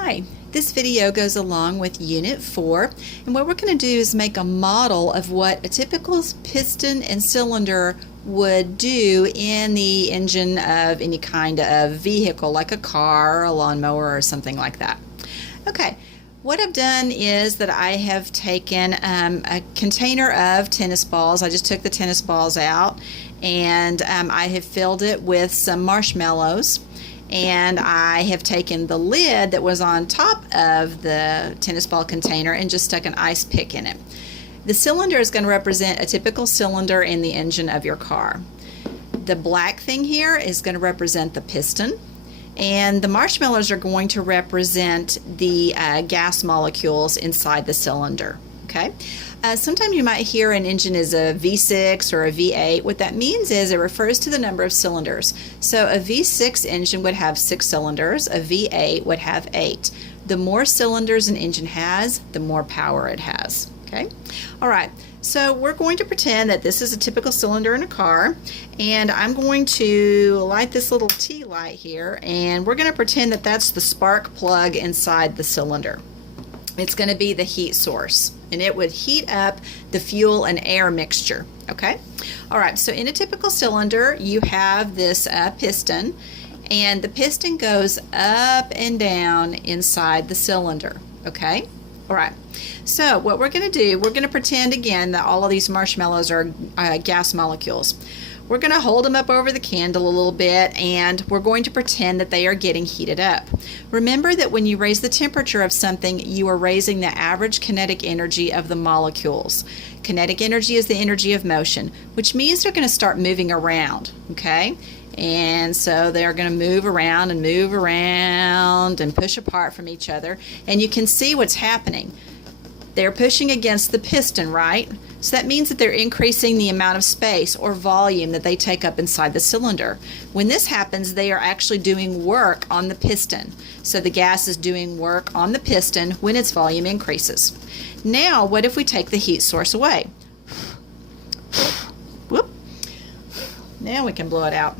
Hi, this video goes along with Unit 4, and what we're going to do is make a model of what a typical piston and cylinder would do in the engine of any kind of vehicle, like a car, a lawnmower, or something like that. Okay, what I've done is that I have taken a container of tennis balls. I just took the tennis balls out, and I have filled it with some marshmallows. And I have taken the lid that was on top of the tennis ball container and just stuck an ice pick in it. The cylinder is going to represent a typical cylinder in the engine of your car. The black thing here is going to represent the piston, and the marshmallows are going to represent the gas molecules inside the cylinder. Okay. Sometimes you might hear an engine is a V6 or a V8. What that means is it refers to the number of cylinders. So a V6 engine would have 6 cylinders, a V8 would have 8. The more cylinders an engine has, the more power it has. Okay? All right, so we're going to pretend that this is a typical cylinder in a car, and I'm going to light this little T light here, and we're going to pretend that that's the spark plug inside the cylinder. It's going to be the heat source, and it would heat up the fuel and air mixture. Okay? All right, so in a typical cylinder, you have this piston, and the piston goes up and down inside the cylinder. Okay? All right, so what we're going to do, we're going to pretend again that all of these marshmallows are gas molecules. We're going to hold them up over the candle a little bit, and we're going to pretend that they are getting heated up. Remember that when you raise the temperature of something, you are raising the average kinetic energy of the molecules. Kinetic energy is the energy of motion, which means they're going to start moving around, okay? And so they're going to move around and push apart from each other, and you can see what's happening. They're pushing against the piston, right? So that means that they're increasing the amount of space or volume that they take up inside the cylinder. When this happens, they are actually doing work on the piston. So the gas is doing work on the piston when its volume increases. Now, what if we take the heat source away? Whoop. Now we can blow it out.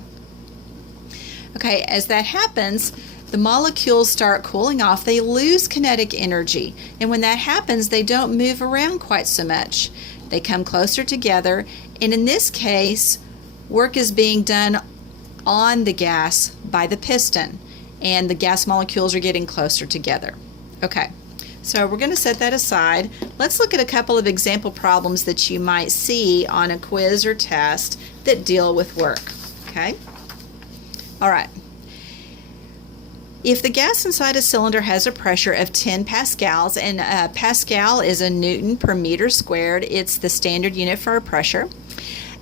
Okay, as that happens, the molecules start cooling off. They lose kinetic energy, and when that happens, they don't move around quite so much. They come closer together, and in this case, work is being done on the gas by the piston, and the gas molecules are getting closer together. Okay, so we're going to set that aside. Let's look at a couple of example problems that you might see on a quiz or test that deal with work. Okay, all right. If the gas inside a cylinder has a pressure of 10 pascals, and Pascal is a Newton per meter squared, it's the standard unit for pressure,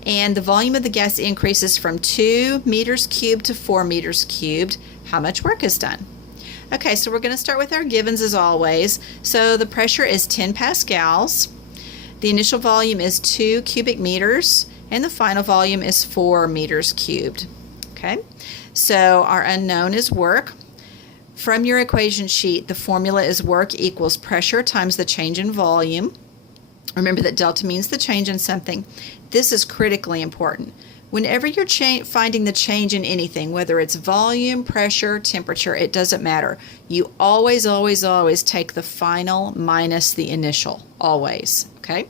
and the volume of the gas increases from 2 meters cubed to 4 meters cubed, how much work is done? Okay, so we're going to start with our givens as always. So the pressure is 10 pascals, the initial volume is 2 cubic meters, and the final volume is 4 meters cubed. Okay, so our unknown is work. From your equation sheet, the formula is work equals pressure times the change in volume. Remember that delta means the change in something. This is critically important. Whenever you're finding the change in anything, whether it's volume, pressure, temperature, it doesn't matter. You always, always, always take the final minus the initial, always, okay?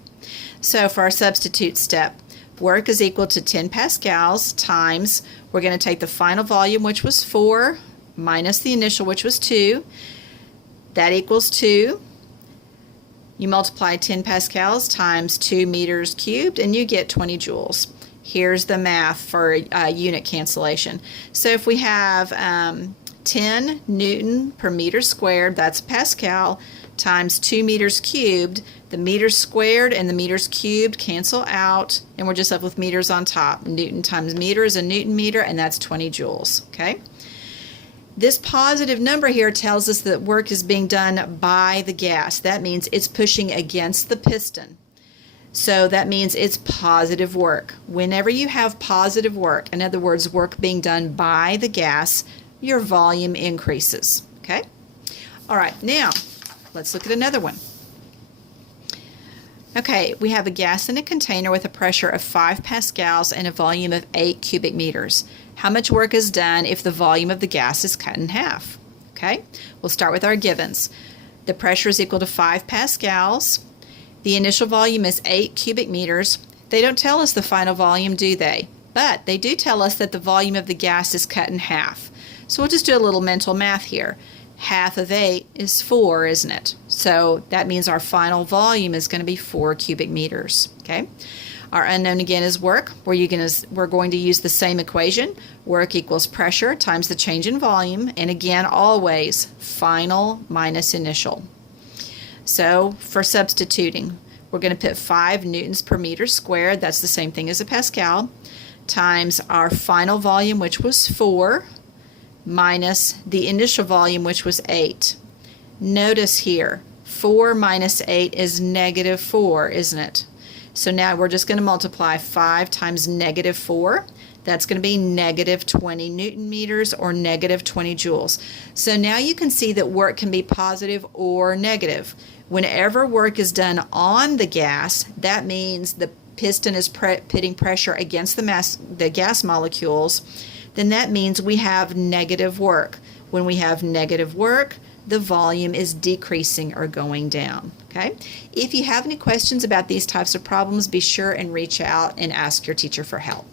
So for our substitute step, work is equal to 10 pascals times, we're going to take the final volume, which was 4, minus the initial, which was 2. That equals 2. You multiply 10 pascals times 2 meters cubed, and you get 20 joules. Here's the math for unit cancellation. So if we have 10 Newton per meter squared, that's Pascal, times 2 meters cubed, the meters squared and the meters cubed cancel out, and we're just left with meters on top. Newton times meter is a Newton meter, and that's 20 joules. Okay? This positive number here tells us that work is being done by the gas. That means it's pushing against the piston. So that means it's positive work. Whenever you have positive work, in other words, work being done by the gas, your volume increases. Okay? All right, now let's look at another one. Okay, we have a gas in a container with a pressure of 5 pascals and a volume of 8 cubic meters. How much work is done if the volume of the gas is cut in half? Okay, we'll start with our givens. The pressure is equal to 5 pascals. The initial volume is 8 cubic meters. They don't tell us the final volume, do they? But they do tell us that the volume of the gas is cut in half. So we'll just do a little mental math here. Half of 8 is 4, isn't it? So that means our final volume is going to be 4 cubic meters. Okay. Our unknown again is work. We're going to use the same equation. Work equals pressure times the change in volume. And again, always final minus initial. So for substituting, we're going to put 5 newtons per meter squared. That's the same thing as a pascal. Times our final volume, which was 4, minus the initial volume, which was 8. Notice here, 4 minus 8 is negative 4, isn't it? So now we're just going to multiply 5 times negative 4. That's going to be negative 20 newton meters or negative 20 joules. So now you can see that work can be positive or negative. Whenever work is done on the gas, that means the piston is putting pressure against the gas molecules. Then that means we have negative work. When we have negative work, the volume is decreasing or going down. Okay? If you have any questions about these types of problems, be sure and reach out and ask your teacher for help.